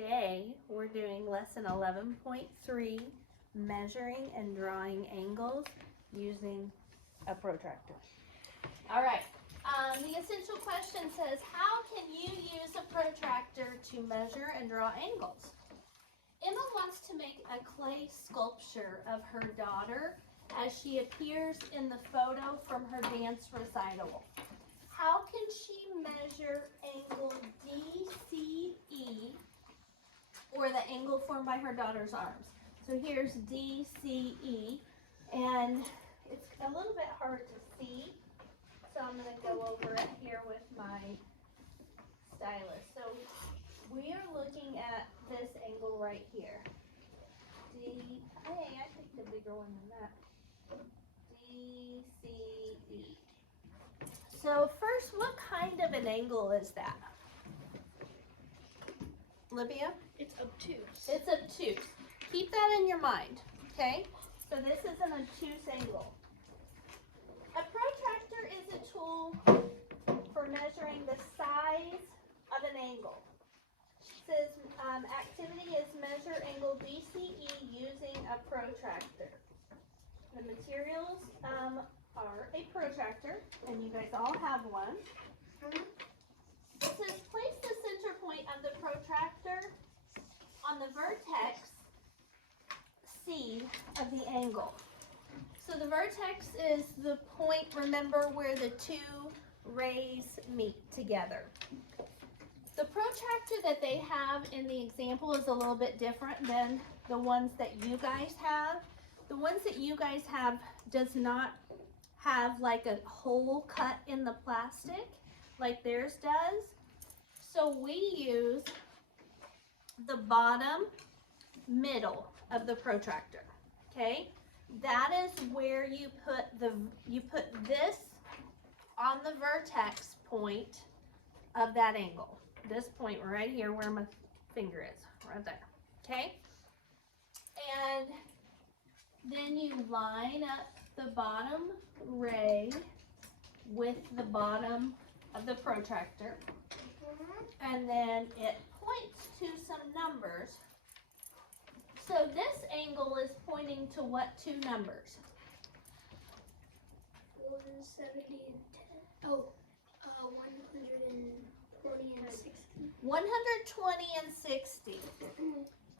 today we're doing lesson 11.3, measuring and drawing angles using a protractor. All right, the essential question says, how can you use a protractor to measure and draw angles? Emma wants to make a clay sculpture of her daughter as she appears in the photo from her dance recital. How can she measure angle DCE, or the angle formed by her daughter's arms? So here's DCE, and it's a little bit hard to see, so I'm going to go over it here with my stylus. So we are looking at this angle right here. Hey, I picked a bigger one than that. DCE. So first, what kind of an angle is that? Libya? It's obtuse. It's obtuse. Keep that in your mind, okay? So this is an obtuse angle. A protractor is a tool for measuring the size of an angle. It says activity is measure angle DCE using a protractor. The materials are a protractor, and you guys all have one. It says place the center point of the protractor on the vertex C of the angle. So the vertex is the point, remember, where the two rays meet together. The protractor that they have in the example is a little bit different than the ones that you guys have. The ones that you guys have does not have like a hole cut in the plastic like theirs does. So we use the bottom middle of the protractor, okay? That is where you put this on the vertex point of that angle. This point right here where my finger is, right there, okay? And then you line up the bottom ray with the bottom of the protractor, and then it points to some numbers. So this angle is pointing to what two numbers? 170 and 10. Oh, 120 and 60. 120 and 60.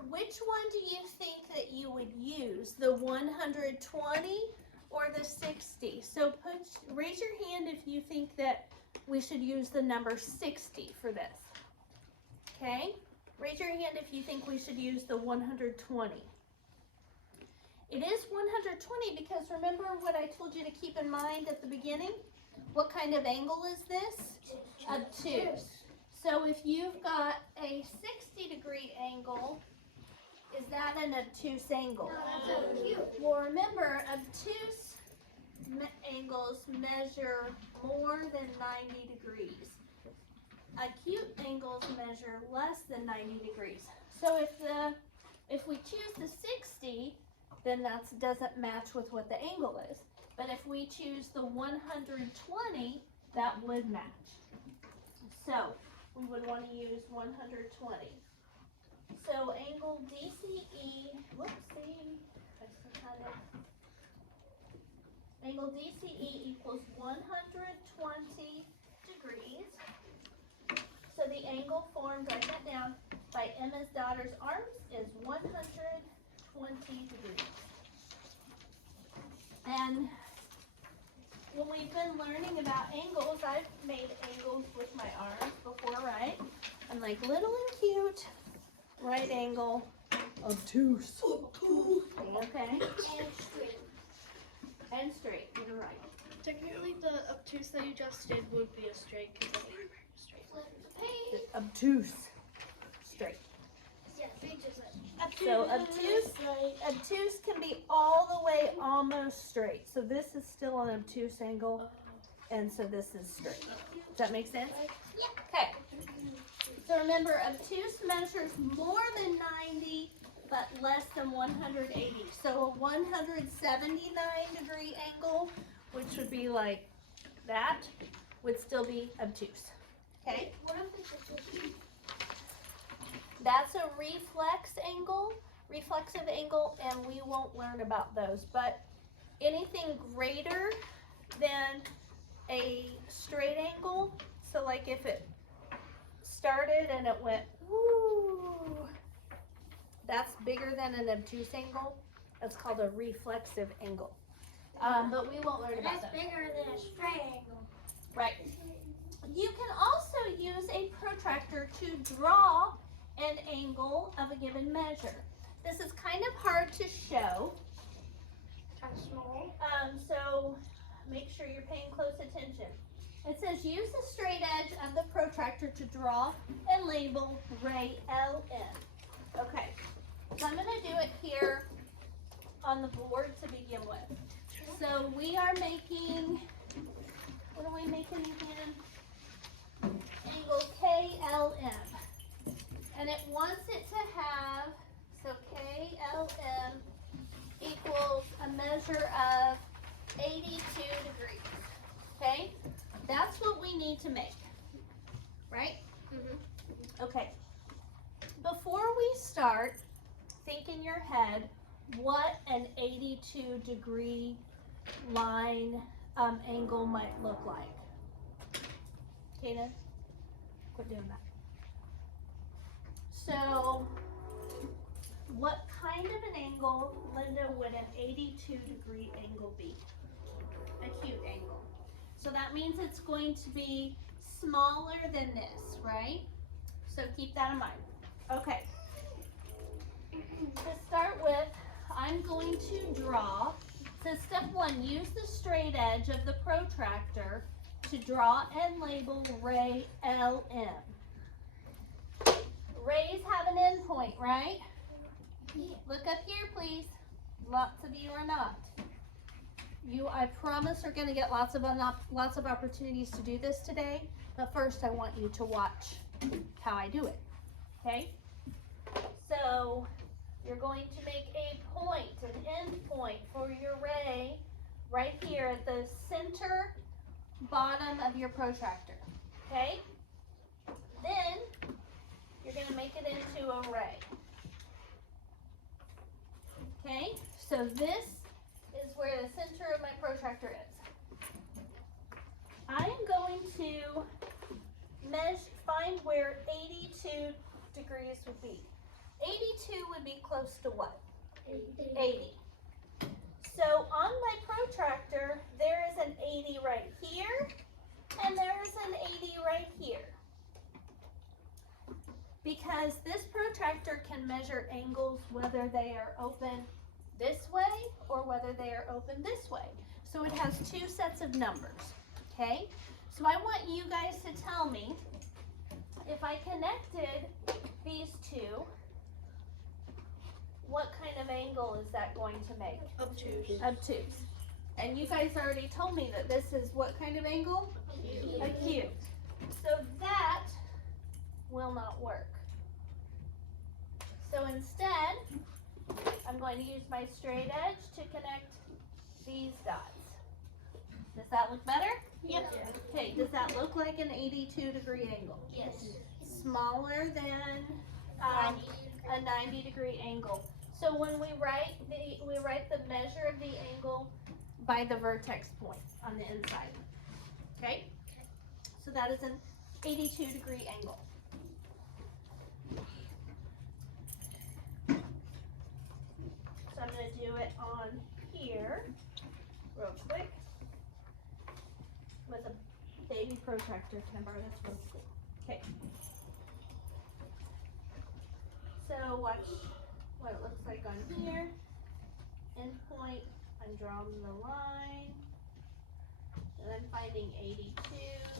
Which one do you think that you would use? The 120 or the 60? So raise your hand if you think that we should use the number 60 for this. Okay? Raise your hand if you think we should use the 120. It is 120 because remember what I told you to keep in mind at the beginning? What kind of angle is this? Obtuse. So if you've got a 60-degree angle, is that an obtuse angle? Well, remember, obtuse angles measure more than 90 degrees. Acute angles measure less than 90 degrees. So if we choose the 60, then that doesn't match with what the angle is. But if we choose the 120, that would match. So we would want to use 120. So angle DCE, angle DCE equals 120 degrees. So the angle formed, write that down, by Emma's daughter's arms is 120 degrees. And when we've been learning about angles, I've made angles with my arms before, right? I'm like little and cute, right angle, obtuse. Okay? And straight. And straight, you're right. Technically, the obtuse that you just did would be a straight because it's straight. Obtuse, straight. Yeah, they just said. So obtuse can be all the way almost straight. So this is still an obtuse angle, and so this is straight. Does that make sense? Yeah. Okay. So remember, obtuse measures more than 90, but less than 180. So a 179-degree angle, which would be like that, would still be obtuse. Okay? What if it's That's a reflexive angle, and we won't learn about those. But anything greater than a straight angle, so like if it started and it went woo, that's bigger than an obtuse angle. That's called a reflexive angle. But we won't learn about that. That's bigger than a straight angle. Right. You can also use a protractor to draw an angle of a given measure. This is kind of hard to show. Kind of small. So make sure you're paying close attention. It says use the straight edge of the protractor to draw and label ray LM. Okay, so I'm going to do it here on the board to begin with. So we are making, what are we making again? Angle KLM. And it wants it to have, so KLM equals a measure of 82 degrees. Okay? That's what we need to make. Right? Mm-hmm. Okay. Before we start, think in your head what an 82 degree line angle might look like. Kata, quit doing that. So, what kind of an angle, Linda, would an 82 degree angle be? Acute angle. So that means it's going to be smaller than this, right? So keep that in mind. Okay. To start with, I'm going to draw. So step one, use the straight edge of the protractor to draw and label ray LM. Rays have an endpoint, right? Look up here, please. Lots of you are not. You, I promise, are going to get lots of opportunities to do this today. But first, I want you to watch how I do it. Okay? So you're going to make a point, an end point for your ray right here at the center bottom of your protractor. Okay? Then you're going to make it into a ray. Okay? So this is where the center of my protractor is. I am going to find where 82 degrees would be. 82 would be close to what? 80. So on my protractor, there is an 80 right here, and there is an 80 right here. Because this protractor can measure angles whether they are open this way or whether they are open this way. So it has two sets of numbers, okay? So I want you guys to tell me if I connected these two, what kind of angle is that going to make? Obtuse. Obtuse. And you guys already told me that this is what kind of angle? Acute. So that will not work. So instead, I'm going to use my straight edge to connect these dots. Does that look better? Yep. Okay, does that look like an 82 degree angle? Yes. Smaller than a 90 degree angle. So when we write the measure of the angle by the vertex point on the inside. Okay? So that is an 82 degree angle. So I'm going to do it on here real quick with a baby protractor. Can I borrow this real quick? Okay. So watch what it looks like on here. Endpoint, I'm drawing the line. And I'm finding 82.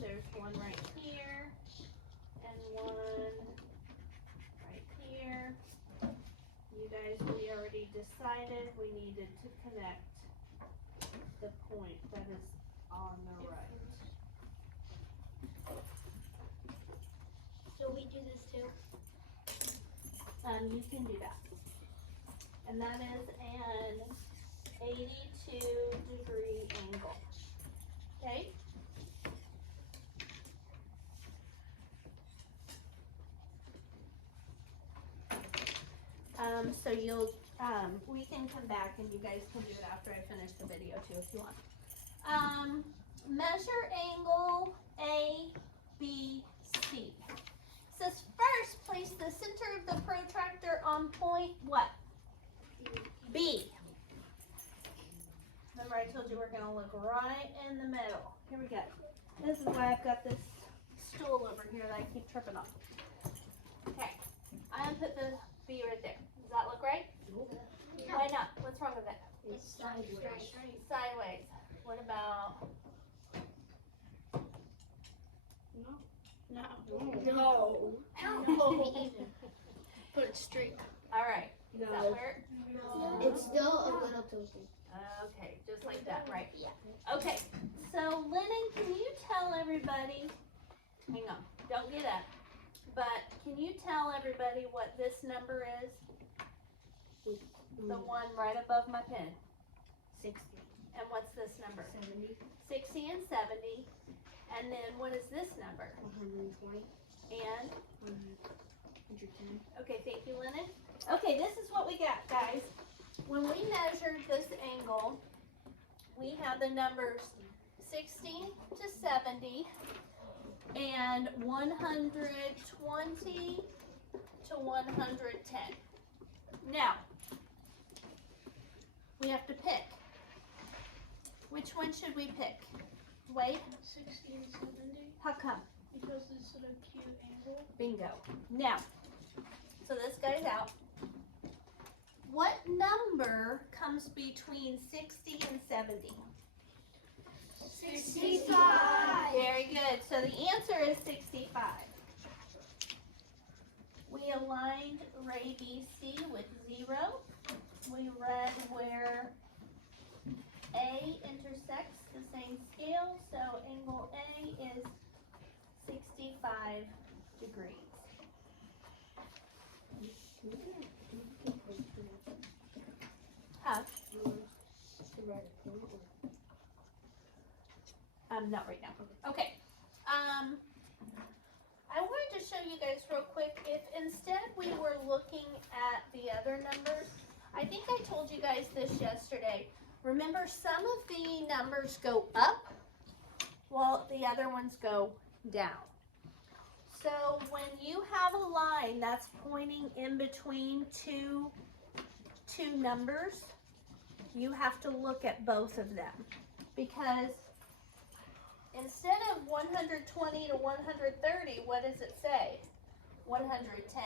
There's one right here. And one right here. You guys, we already decided we needed to connect the point that is on the right. So we do this too. You can do that. And that is an 82 degree angle. Okay? So you'll, we can come back and you guys can do it after I finish the video too if you want. Measure angle A, B, C. Says first place the center of the protractor on point what? B. Remember I told you we're going to look right in the middle. Here we go. This is why I've got this stool over here that I keep tripping on. Okay. I'm going to put the B right there. Does that look right? Why not? What's wrong with it? It's sideways. Sideways. What about? No. No. No. Put it straight. All right. Does that work? It's still a little tilted. Okay, just like that, right? Yeah. Okay, so Lennon, can you tell everybody, hang on, don't get up, but can you tell everybody what this number is? The one right above my pen. 60. And what's this number? 70. 60 and 70. And then what is this number? 120. And? 110. Okay, thank you, Lennon. Okay, this is what we got, guys. When we measured this angle, we had the numbers 60 to 70 and 120 to 110. Now, we have to pick. Which one should we pick? Wade? 60 and 70. How come? Because it's an acute angle. Bingo. Now, so this guy's out. What number comes between 60 and 70? 65. Very good. So the answer is 65. We aligned ray BC with 0. We read where A intersects the same scale, so angle A is 65 degrees. Huh? Not right now. Okay. I wanted to show you guys real quick, if instead we were looking at the other numbers, I think I told you guys this yesterday. Remember, some of the numbers go up while the other ones go down. So when you have a line that's pointing in between two numbers, you have to look at both of them, because instead of 120 to 130, what does it say? 110.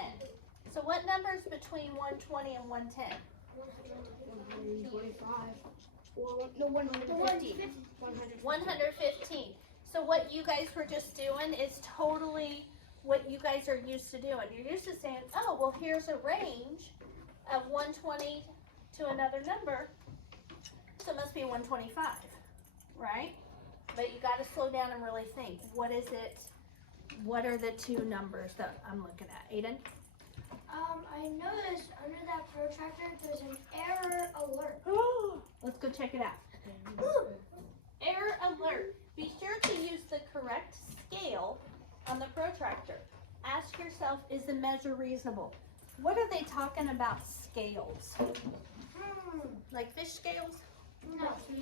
So what number's between 120 and 110? 125. No, 150. 115. So what you guys were just doing is totally what you guys are used to doing. You're used to saying, oh, well, here's a range of 120 to another number, so it must be 125, right? But you got to slow down and really think. What is it? What are the two numbers that I'm looking at? Aiden? I noticed under that protractor there's an error alert. Let's go check it out. Error alert. Be sure to use the correct scale on the protractor. Ask yourself, is the measure reasonable? What are they talking about scales? Like fish scales?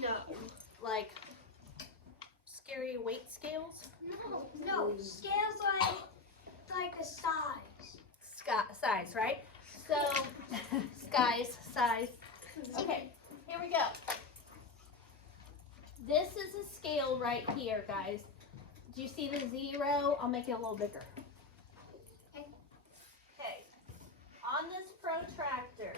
No. Like scary weight scales? No. Scales like a size. Size, right? So, size. Okay, here we go. This is a scale right here, guys. Do you see the 0? I'll make it a little bigger. Okay. On this protractor,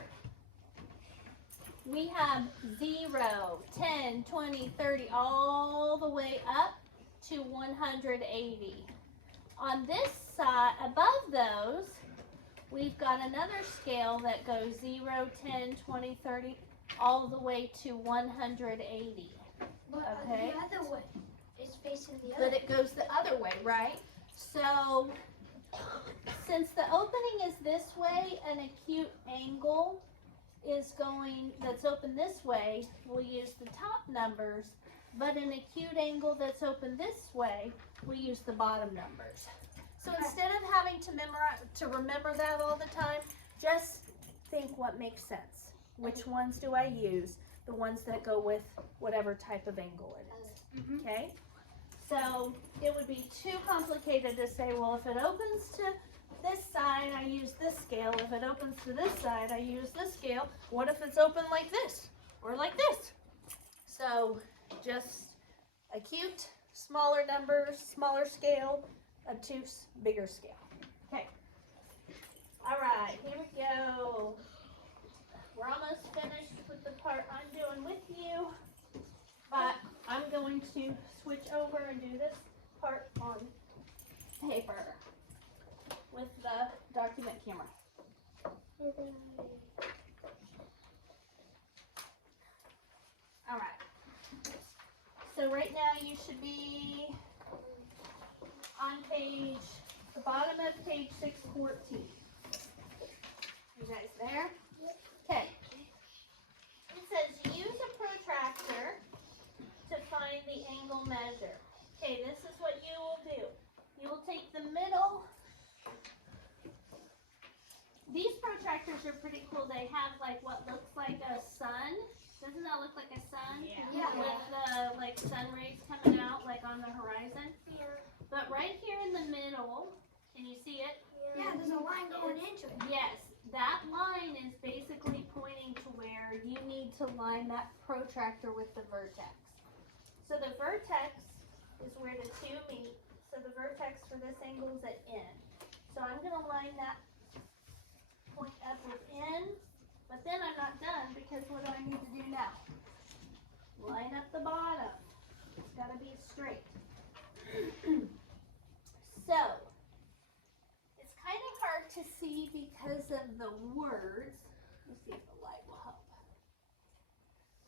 we have 0, 10, 20, 30, all the way up to 180. On this side, above those, we've got another scale that goes 0, 10, 20, 30, all the way to 180. But Okay. the other way. It's facing the other But it goes the other way, right? So, since the opening is this way, an acute angle is going, that's open this way, we'll use the top numbers, but an acute angle that's open this way, we use the bottom numbers. So instead of having to remember that all the time, just think what makes sense. Which ones do I use? The ones that go with whatever type of angle it is. Okay? So it would be too complicated to say, well, if it opens to this side, I use this scale. If it opens to this side, I use this scale. What if it's open like this or like this? So just acute, smaller numbers, smaller scale, obtuse, bigger scale. Okay. All right, here we go. We're almost finished with the part I'm doing with you, but I'm going to switch over and do this part on paper with the document camera. All right. So right now you should be on the bottom of page 614. You guys there? Okay. It says use a protractor to find the angle measure. Okay, this is what you will do. You will take the middle. These protractors are pretty cool. They have like what looks like a sun. Doesn't that look like a sun? Yeah. With the like sun rays coming out like on the horizon. Yeah. But right here in the middle, can you see it? Yeah, there's a line going into it. Yes, that line is basically pointing to where you need to line that protractor with the vertex. So the vertex is where the two meet. So the vertex for this angle is at N. So I'm going to line that point up with N, but then I'm not done because what do I need to do now? Line up the bottom. It's got to be straight. So, it's kind of hard to see because of the words. Let's see if the light will help.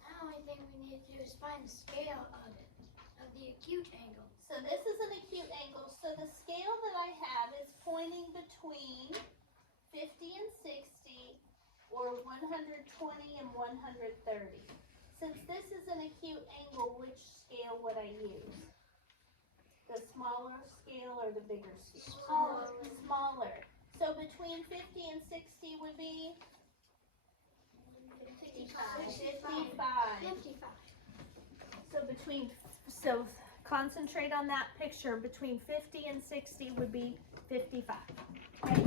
The only thing we need to do is find the scale of it, of the acute angle. So this is an acute angle. So the scale that I have is pointing between 50 and 60, or 120 and 130. Since this is an acute angle, which scale would I use? The smaller scale or the bigger scale? Smaller. Smaller. So between 50 and 60 would be? 55. 55. So concentrate on that picture. Between 50 and 60 would be 55. Okay?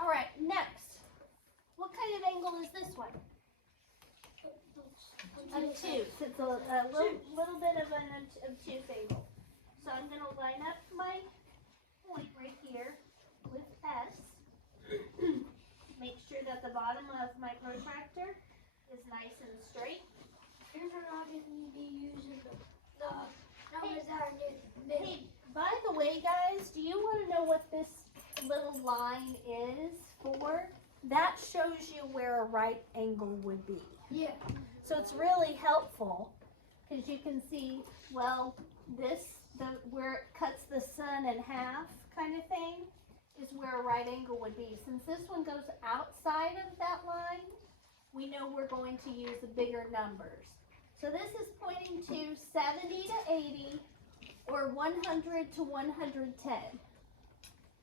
All right, next. What kind of angle is this one? Obtuse. It's a little bit of an obtuse angle. So I'm going to line up my point right here with S. Make sure that the bottom of my protractor is nice and straight. You're not going to be using the numbers that are near the middle. Hey, by the way, guys, do you want to know what this little line is for? That shows you where a right angle would be. Yeah. So it's really helpful because you can see, well, where it cuts the sun in half kind of thing is where a right angle would be. Since this one goes outside of that line, we know we're going to use the bigger numbers. So this is pointing to 70 to 80 or 100 to 110.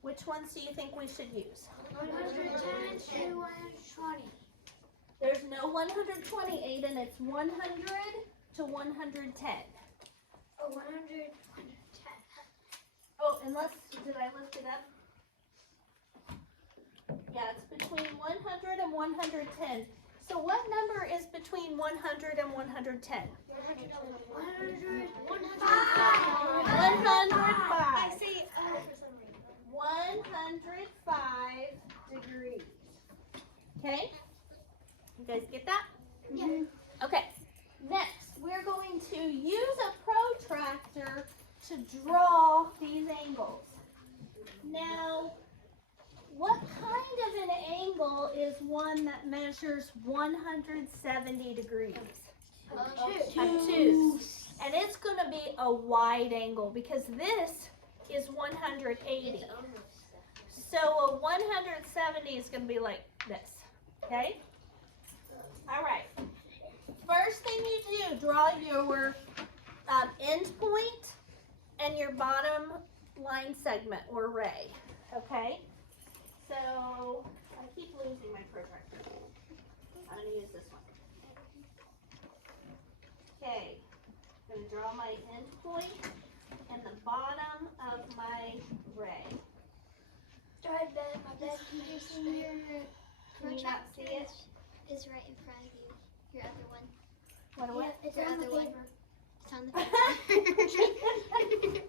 Which ones do you think we should use? 110 to 120. There's no 128 and it's 100 to 110. Oh, 110. Oh, did I lift it up? Yeah, it's between 100 and 110. So what number is between 100 and 110? 105. 105. I see for some reason. 105 degrees. Okay? You guys get that? Yeah. Okay. Next, we're going to use a protractor to draw these angles. Now, what kind of an angle is one that measures 170 degrees? Obtuse. And it's going to be a wide angle because this is 180. So a 170 is going to be like this. Okay? All right. First thing you do, draw your end point and your bottom line segment or ray. Okay? So I keep losing my draw my end point and the bottom of my ray. Try that, my best. Using your Can you not see it? is right in front of you. Your other one. What? It's Your on the other one. paper. It's on the paper.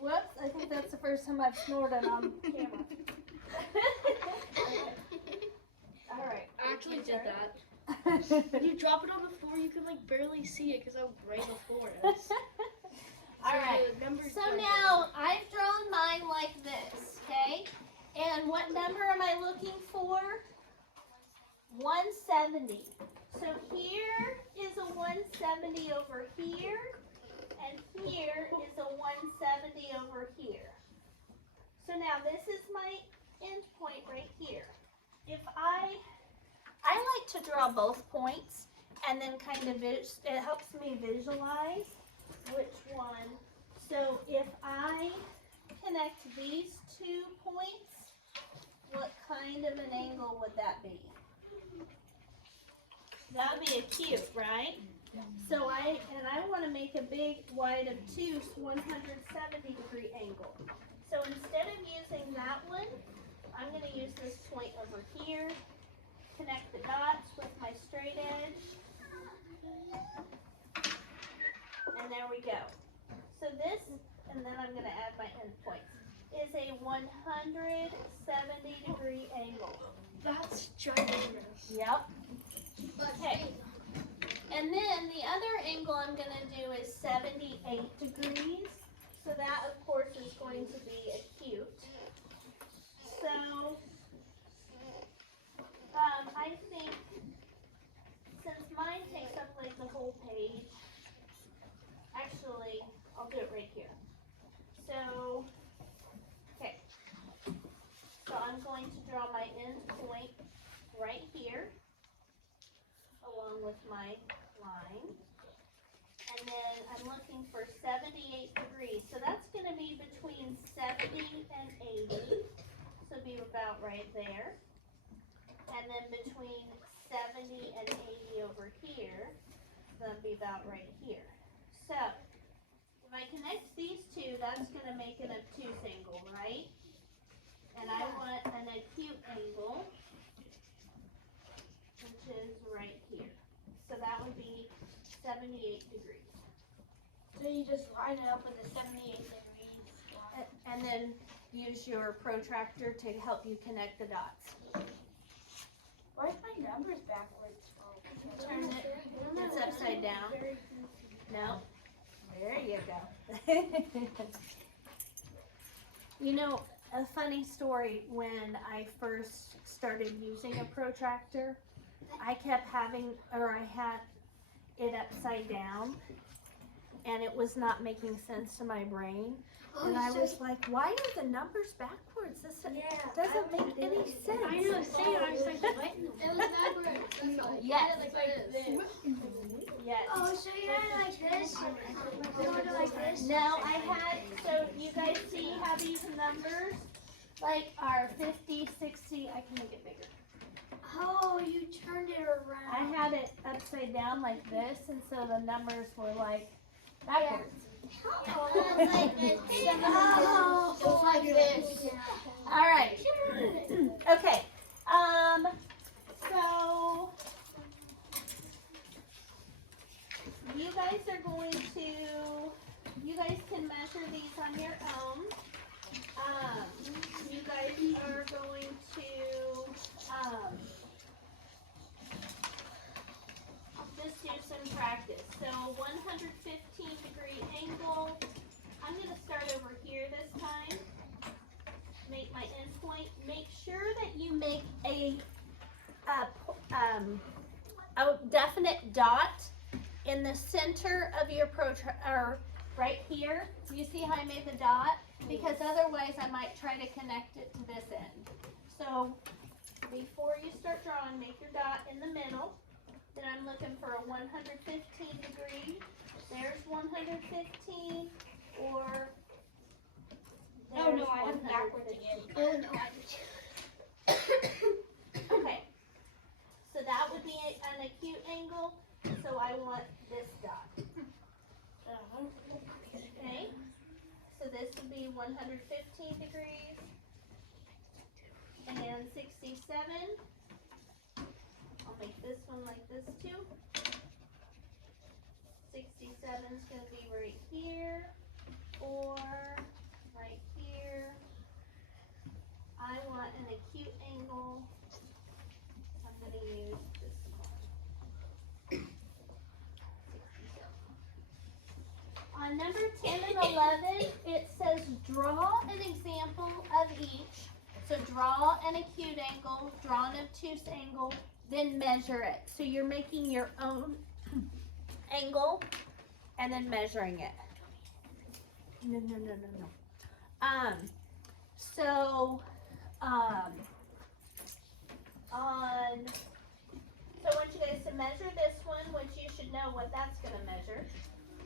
Whoops, I think that's the first time I've snorted on camera. All right. I actually did that. that. When you drop it on the floor, you can like barely see it because how bright the floor is. All right. the numbers So are- now I've drawn mine like this, okay? And what number am I looking for? 170. So here is a 170 over here, and here is a 170 over here. So now this is my end point right here. If I like to draw both points and then kind of it helps me visualize which one. So if I connect these 2 points, what kind of an angle would that be? That would be a cube, right? So I want to make a big wide obtuse 170-degree angle. So instead of using that one, I'm going to use this point over here, connect the dots with my straight edge, and there we go. So this, and then I'm going to add my end points, is a 170-degree angle. That's ginormous. Yep. Okay. And then the other angle I'm going to do is 78 degrees. So that, of course, is going to be acute. So I think since mine takes up like the whole page, actually, I'll do it right here. So, okay. So I'm going to draw my end point right here, along with my line. And then I'm looking for 78 degrees. So that's going to be between 70 and 80. So be about right there. And then between 70 and 80 over here, that'll be about right here. So if I connect these two, that's going to make an obtuse angle, right? And I want an acute angle, which is right here. So that would be 78 degrees. So you just line it up with the 78 degrees. And then use your protractor to help you connect the dots. Where's my numbers backwards? Turn it. It's upside down. No. There you go. You know, a funny story, when I first started using a protractor, I kept having, or I had it upside down, and it was not making sense to my brain. And I was like, why are the numbers backwards? This doesn't make any sense. I know, same. I was like, what? It was backwards. Yes. Like this. Yes. Oh, so you had it like this? You had it like this? No, I had, so you guys see how these numbers like are 50, 60, I can make it bigger. Oh, you turned it around. I had it upside down like this, and so the numbers were like backwards. Oh, it's like this. Oh, it's like this. All right. Okay. So you guys are going to, you guys can measure these on your own. You guys are going to just do some practice. So 115-degree angle. I'm going to start over here this time. Make my end point. Make sure that you make a definite dot in the center of your protractor, right here. You see how I made the dot? Because otherwise I might try to connect it to this end. So before you start drawing, make your dot in the middle. Then I'm looking for a 115 degree. There's 115, or there's Oh no, I have backwards 115. again. Oh no, I Okay, so that would be an acute angle, so I want this dot. 67. I'll make this one like this too. 67 is going to be right here, or right here. I want an acute angle. I'm going to use this one. 67. On number 10 and 11, it says draw an example of each. So draw an acute angle, draw an obtuse angle, then measure it. So you're making your own angle and then measuring it. No. So I want you guys to measure this one, which you should know what that's going to measure.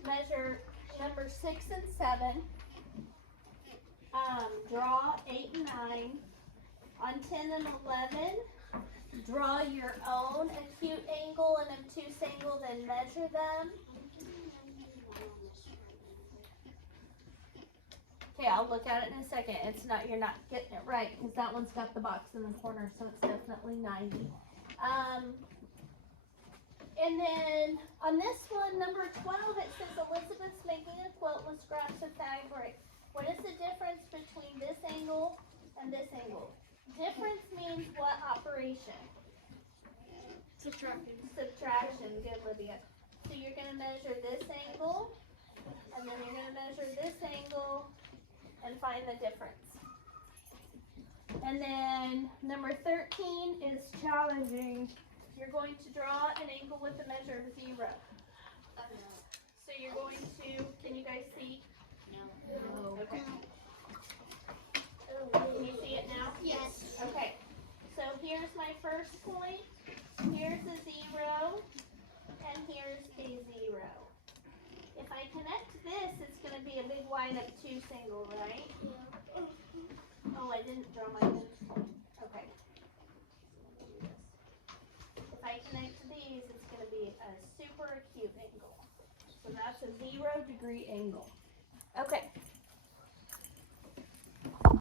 Measure number 6 and 7. Draw 8 and 9. On 10 and 11, draw your own acute angle and obtuse angle, then measure them. Okay, I'll look at it in a second. You're not getting it right because that one's got the box in the corner, so it's definitely 90. And then on this one, number 12, it says Elizabeth's making a quilt with scraps of fabric. What is the difference between this angle and this angle? Difference means what operation? Subtracting. Subtraction. Good, Lydia. So you're going to measure this angle, and then you're going to measure this angle, and find the difference. And then number 13 is challenging. You're going to draw an angle with a measure of 0. So you're going to, can you guys see? No. Okay. Can you see it now? Yes. Okay. So here's my first point. Here's a 0. And here's a 0. If I connect this, it's going to be a big wide obtuse angle, right? Oh, I didn't draw my finish point. Okay. If I connect these, it's going to be a super acute angle. So that's a 0 degree angle. Okay.